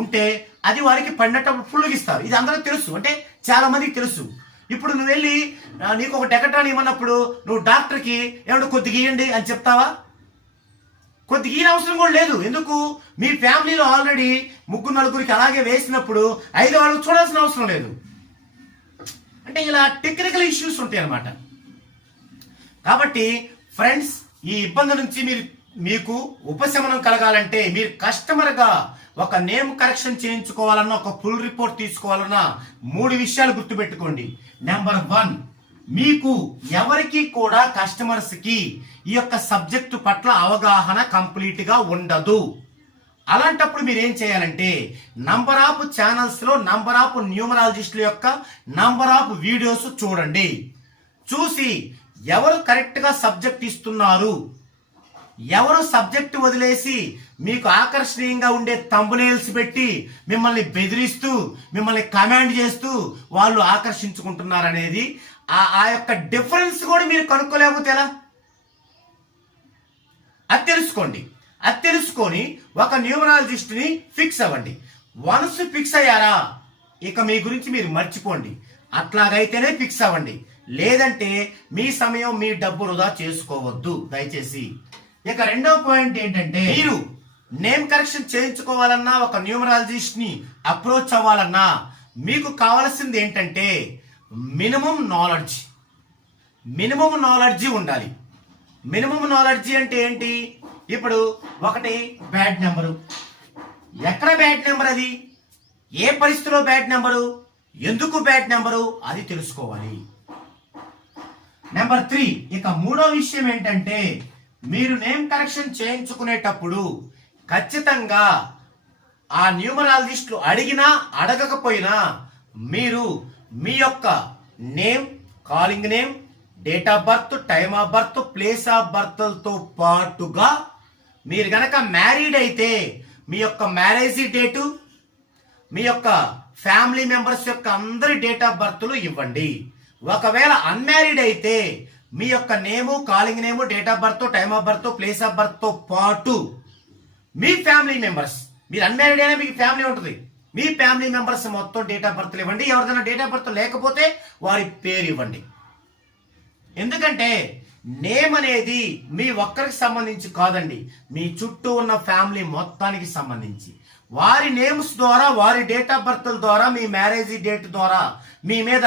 ఉంటే అది వారికి పడినప్పుడు ఫుల్గా ఇస్తారు. ఇది అందరికీ తెలుసు, అంటే చాలా మందికి తెలుసు. ఇప్పుడు నువ్వు వెళ్ళి నీకు ఒక డెకట్రాన్ ఇవ్వనప్పుడు నువ్వు డాక్టర్కి ఏమన్నా కొద్దిగా ఇవ్వండి అని చెప్తావా? కొద్దిగా ఈయన అవసరం కూడా లేదు. ఎందుకు? మీ ఫ్యామిలీలో ఆల్రెడీ 3-4 అలాగే వేసినప్పుడు 5 వాళ్ళకి చూడాల్సిన అవసరం లేదు. అంటే ఇలా టెక్నికల్ ఇష్యూస్ ఉంటాయి అన్నమాట. కాబట్టి ఫ్రెండ్స్ ఈ ఇబ్బంది నుంచి మీకు ఉపశమనం కలగాలంటే మీరు కస్టమర్గా ఒక నేమ్ కరెక్షన్ చేయించుకోవాలన్నా, ఒక ఫుల్ రిపోర్ట్ తీసుకోవాలన్నా 3 విషయాలు గుర్తుపెట్టుకోండి. నెంబర్ 1, మీకు ఎవరికి కూడా కస్టమర్స్కి ఈ యొక్క సబ్జెక్టు పట్ల అవగాహన కంప్లీట్గా ఉండదు. అలాంటప్పుడు మీరు ఏం చేయాలంటే నంబర్ ఆఫ్ ఛానల్స్లో నంబర్ ఆఫ్ న్యూమరాలజిస్టుల యొక్క నంబర్ ఆఫ్ వీడియోస్ చూడండి. చూసి ఎవరు కరెక్ట్గా సబ్జెక్ట్ ఇస్తున్నారు, ఎవరు సబ్జెక్టు వదిలేసి మీకు ఆకర్షణీయంగా ఉండే థంబ్నెయిల్స్ పెట్టి మిమ్మల్ని బెదిరిస్తూ మిమ్మల్ని కమాండ్ చేస్తూ వాళ్ళు ఆకర్షించుకుంటున్నారు అనేది ఆ యొక్క డిఫరెన్స్ కూడా మీరు కనుక్కోలేకపోతే ఎలా? అది తెలుసుకోండి. అది తెలుసుకొని ఒక న్యూమరాలజిస్ట్ని ఫిక్స్ అవ్వండి. వన్స్ ఫిక్స్ అయ్యారా ఇక మీ గురించి మీరు మర్చిపోండి. అట్లాగైతేనే ఫిక్స్ అవ్వండి, లేదంటే మీ సమయం మీ డబ్బు వృధా చేసుకోవద్దు దయచేసి. ఇక రెండవ పాయింట్ ఏంటంటే మీరు నేమ్ కరెక్షన్ చేయించుకోవాలన్నా, ఒక న్యూమరాలజిస్ట్ ని అప్రోచ్ అవ్వాలన్నా మీకు కావాల్సింది ఏంటంటే మినిమం నాలెడ్జ్ ఉండాలి. మినిమం నాలెడ్జ్ అంటే ఏంటి? ఇప్పుడు ఒకటి బ్యాడ్ నెంబరు, ఎక్కడ బ్యాడ్ నెంబర్, అది ఏ పరిస్థితిలో బ్యాడ్ నెంబరు, ఎందుకు బ్యాడ్ నెంబరు అది తెలుసుకోవాలి. నెంబర్ 3 ఇక మూడో విషయం ఏంటంటే మీరు నేమ్ కరెక్షన్ చేయించుకునేటప్పుడు ఖచ్చితంగా ఆ న్యూమరాలజిస్టులు అడిగినా అడగకపోయినా మీరు మీ యొక్క name, calling name, date of birth, time of birth, place of బర్త్లతో పాటుగా మీరు గనక మ్యారీడ్ అయితే మీ యొక్క మ్యారేజ్ డేటు, మీ యొక్క ఫ్యామిలీ మెంబర్స్ యొక్క అందరి డేట్ ఆఫ్ బర్త్లు ఇవ్వండి. ఒకవేళ అన్మ్యారీడ్ అయితే మీ యొక్క name, calling name, date of birth, time of birth, place of birth తో పాటు మీ ఫ్యామిలీ మెంబర్స్, మీరు అన్మ్యారీడ్ అయినా మీకు ఫ్యామిలీ ఉంటుంది, మీ ఫ్యామిలీ మెంబర్స్ మొత్తం డేట్ ఆఫ్ బర్త్లు ఇవ్వండి. ఎవరిదైనా డేట్ ఆఫ్ బర్త్ లేకపోతే వారి పేరు ఇవ్వండి. ఎందుకంటే నేమ్ అనేది మీ ఒక్కరికి సంబంధించి కాదండి, మీ చుట్టూ ఉన్న ఫ్యామిలీ మొత్తానికి సంబంధించి. వారి నేమ్స్ ద్వారా, వారి డేట్ ఆఫ్ బర్త్ ద్వారా, మీ మ్యారేజ్ డేట్ ద్వారా మీ మీద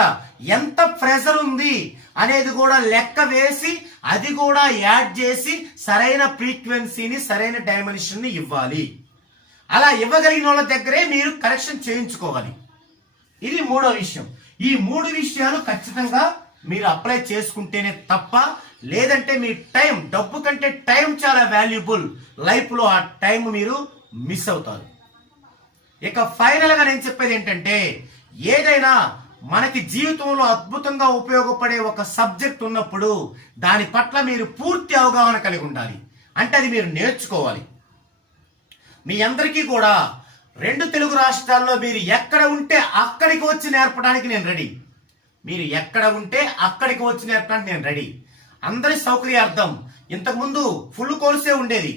ఎంత ప్రెషర్ ఉంది అనేది కూడా లెక్క వేసి అది కూడా యాడ్ చేసి సరైన ఫ్రీక్వెన్సీని, సరైన డైమెన్షన్ని ఇవ్వాలి. అలా ఇవ్వగలిగిన వాళ్ళ దగ్గరే మీరు కరెక్షన్ చేయించుకోవాలి. ఇది మూడో విషయం. ఈ 3 విషయాలు ఖచ్చితంగా మీరు అప్లై చేసుకుంటేనే తప్ప, లేదంటే మీ టైం, డబ్బు కంటే టైం చాలా వాల్యుబుల్, లైఫ్లో ఆ టైం మీరు మిస్ అవుతారు. ఇక ఫైనల్ గా నేను చెప్పేది ఏంటంటే ఏదైనా మనకి జీవితంలో అద్భుతంగా ఉపయోగపడే ఒక సబ్జెక్ట్ ఉన్నప్పుడు దాని పట్ల మీరు పూర్తి అవగాహన కలిగి ఉండాలి. అంటే అది మీరు నేర్చుకోవాలి. మీ అందరికీ కూడా 2 తెలుగు రాష్ట్రాల్లో మీరు ఎక్కడ ఉంటే అక్కడికి వచ్చి నేర్పడానికి నేను రెడీ. మీరు ఎక్కడ ఉంటే అక్కడికి వచ్చి నేర్పడానికి నేను రెడీ. అందరి సౌకర్యార్థం ఇంతకుముందు ఫుల్ కోర్సే ఉండేది.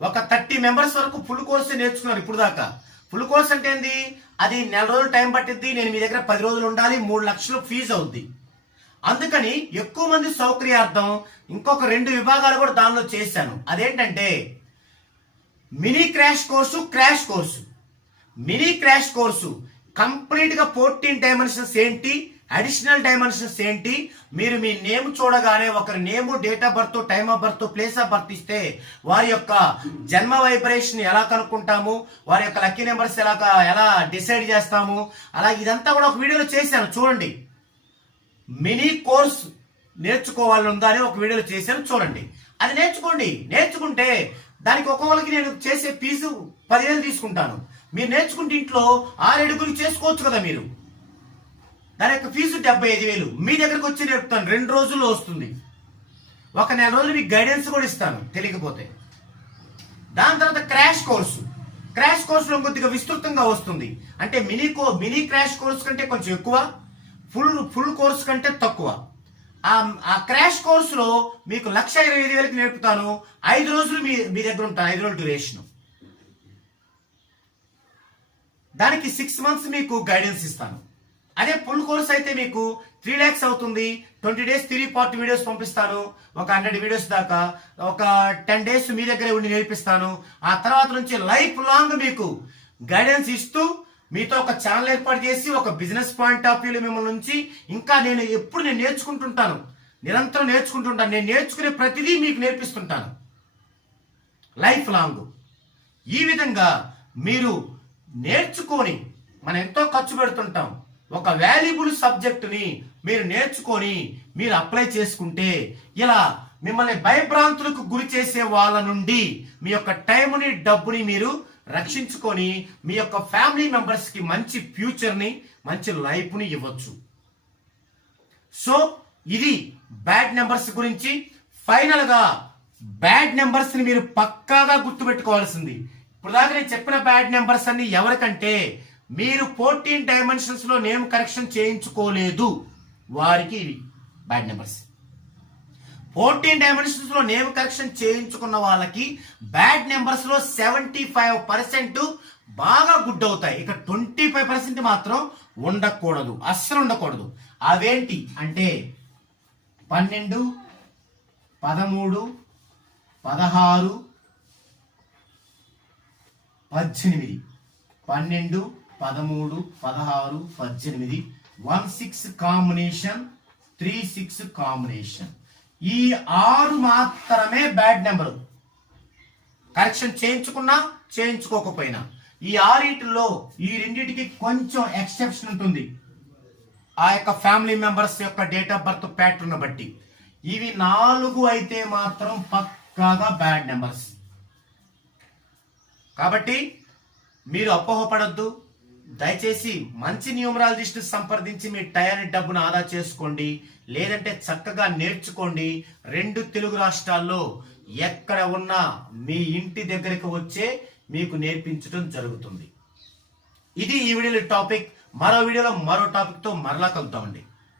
ఒక 30 మెంబర్స్ వరకు ఫుల్ కోర్సే నేర్చుకున్నారు ఇప్పుడు దాకా. ఫుల్ కోర్స్ అంటే ఏంది? అది 4 రోజులు టైం పట్టిద్ది, నేను మీ దగ్గర 10 రోజులు ఉండాలి, 3 లక్షలు ఫీజు అవుద్ది. అందుకని ఎక్కువ మంది సౌకర్యార్థం ఇంకొక 2 విభాగాలు కూడా దానిలో చేశాను. అదేంటంటే mini crash course, crash course. Mini crash course complete గా 14 డైమెన్షన్స్ ఏంటి, అడిషనల్ డైమెన్షన్స్ ఏంటి, మీరు మీ నేమ్ చూడగానే ఒకరి name, date of birth, time of birth, place of birth ఇస్తే వారి యొక్క జన్మ వైబ్రేషన్ ఎలా కనుక్కుంటాము, వారి యొక్క లక్కీ నెంబర్స్ ఎలా డిసైడ్ చేస్తాము, అలాగే ఇదంతా కూడా ఒక వీడియోలో చేశాను చూడండి. మినీ కోర్స్ నేర్చుకోవాలని ఉందా అని ఒక వీడియోలో చేశాను చూడండి. అది నేర్చుకోండి. నేర్చుకుంటే దానికి ఒక్కొక్కరికి నేను చేసే ఫీజు 10,000 తీసుకుంటాను. మీరు నేర్చుకుంటే ఇంట్లో 6 అడుగులు చేసుకోవచ్చు కదా. మీరు దాని యొక్క ఫీజు 75,000 మీ దగ్గరకు వచ్చి నేర్పుతాను. 2 రోజుల్లో వస్తుంది. ఒక నెల రోజులు మీకు గైడెన్స్ కూడా ఇస్తాను తెలియకపోతే. దాని తర్వాత క్రాష్ కోర్సులో కొద్దిగా విస్తృతంగా వస్తుంది. అంటే మినీ క్రాష్ కోర్స్ కంటే కొంచెం ఎక్కువ, ఫుల్ కోర్స్ కంటే తక్కువ. ఆ క్రాష్ కోర్సులో మీకు 1,25,000 నేర్పుతాను. 5 రోజులు మీ దగ్గర ఉంటాను. 5 రోజులు డ్యూరేషన్. దానికి 6 months మీకు గైడెన్స్ ఇస్తాను. అదే ఫుల్ కోర్స్ అయితే మీకు 3 lakhs అవుతుంది. 20 days 3 part వీడియోస్ పంపిస్తాను. ఒక 100 వీడియోస్ దాకా ఒక 10 days మీ దగ్గరే ఉండి నేర్పిస్తాను. ఆ తర్వాత నుంచి లైఫ్ లాంగ్ మీకు గైడెన్స్ ఇస్తూ మీతో ఒక ఛానల్ ఏర్పాటు చేసి ఒక బిజినెస్ పాయింట్ ఆఫ్ వ్యూలో మిమ్మల్ని నుంచి ఇంకా నేను నేర్చుకుంటుంటాను. నిరంతరం నేర్చుకుంటుంటాను. నేను నేర్చుకునే ప్రతిదీ మీకు నేర్పిస్తుంటాను లైఫ్ లాంగ్. ఈ విధంగా మీరు నేర్చుకొని, మనం ఎంతో ఖర్చు పెడుతుంటాం, ఒక వాల్యుబుల్ సబ్జెక్టుని మీరు నేర్చుకొని మీరు అప్లై చేసుకుంటే ఇలా మిమ్మల్ని భయభ్రాంతులకు గురి చేసే వాళ్ళ నుండి మీ యొక్క టైంని, డబ్బుని మీరు రక్షించుకొని మీ యొక్క ఫ్యామిలీ మెంబర్స్ కి మంచి ఫ్యూచర్ని, మంచి లైఫ్ని ఇవ్వచ్చు. సో ఇది బ్యాడ్ నెంబర్స్ గురించి. ఫైనల్ గా బ్యాడ్ నెంబర్స్ ని మీరు పక్కాగా గుర్తుపెట్టుకోవాల్సింది. ఇప్పుడు దాకా నేను చెప్పిన బ్యాడ్ నెంబర్స్ అన్ని ఎవరికంటే మీరు 14 డైమెన్షన్స్ లో నేమ్ కరెక్షన్ చేయించుకోలేదు వారికి ఇవి బ్యాడ్ నెంబర్స్. 14 డైమెన్షన్స్ లో నేమ్ కరెక్షన్ చేయించుకున్న వాళ్ళకి బ్యాడ్ నెంబర్స్ లో 75% బాగా గుడ్ అవుతాయి. ఇక 25% మాత్రం ఉండకూడదు, అస్సలు ఉండకూడదు. అవేంటి అంటే 12, 13, 16, 18, 12, 13, 16, 18, 1-6 కాంబినేషన్, 3-6 కాంబినేషన్. ఈ 6 మాత్రమే బ్యాడ్ నెంబరు. కరెక్షన్ చేయించుకున్నా చేయించుకోకపోయినా ఈ 6 ఈ 2 కొంచెం ఎక్సెప్షన్ ఉంటుంది. ఆ యొక్క ఫ్యామిలీ మెంబర్స్ యొక్క డేట్ ఆఫ్ బర్త్ ప్యాటర్న్ బట్టి. ఇవి 4 అయితే మాత్రం పక్కాగా బ్యాడ్ నెంబర్స్. కాబట్టి మీరు అపోహపడద్దు. దయచేసి మంచి న్యూమరాలజిస్ట్ సంప్రదించి మీ టైం, డబ్బును ఆదా చేసుకోండి. లేదంటే చక్కగా నేర్చుకోండి. 2 తెలుగు రాష్ట్రాల్లో ఎక్కడ ఉన్నా మీ ఇంటి దగ్గరికి వచ్చే మీకు నేర్పించడం జరుగుతుంది. ఇది ఈ వీడియోలో టాపిక్. మరో వీడియోలో మరో టాపిక్ తో మరలా కలుద్దామండి.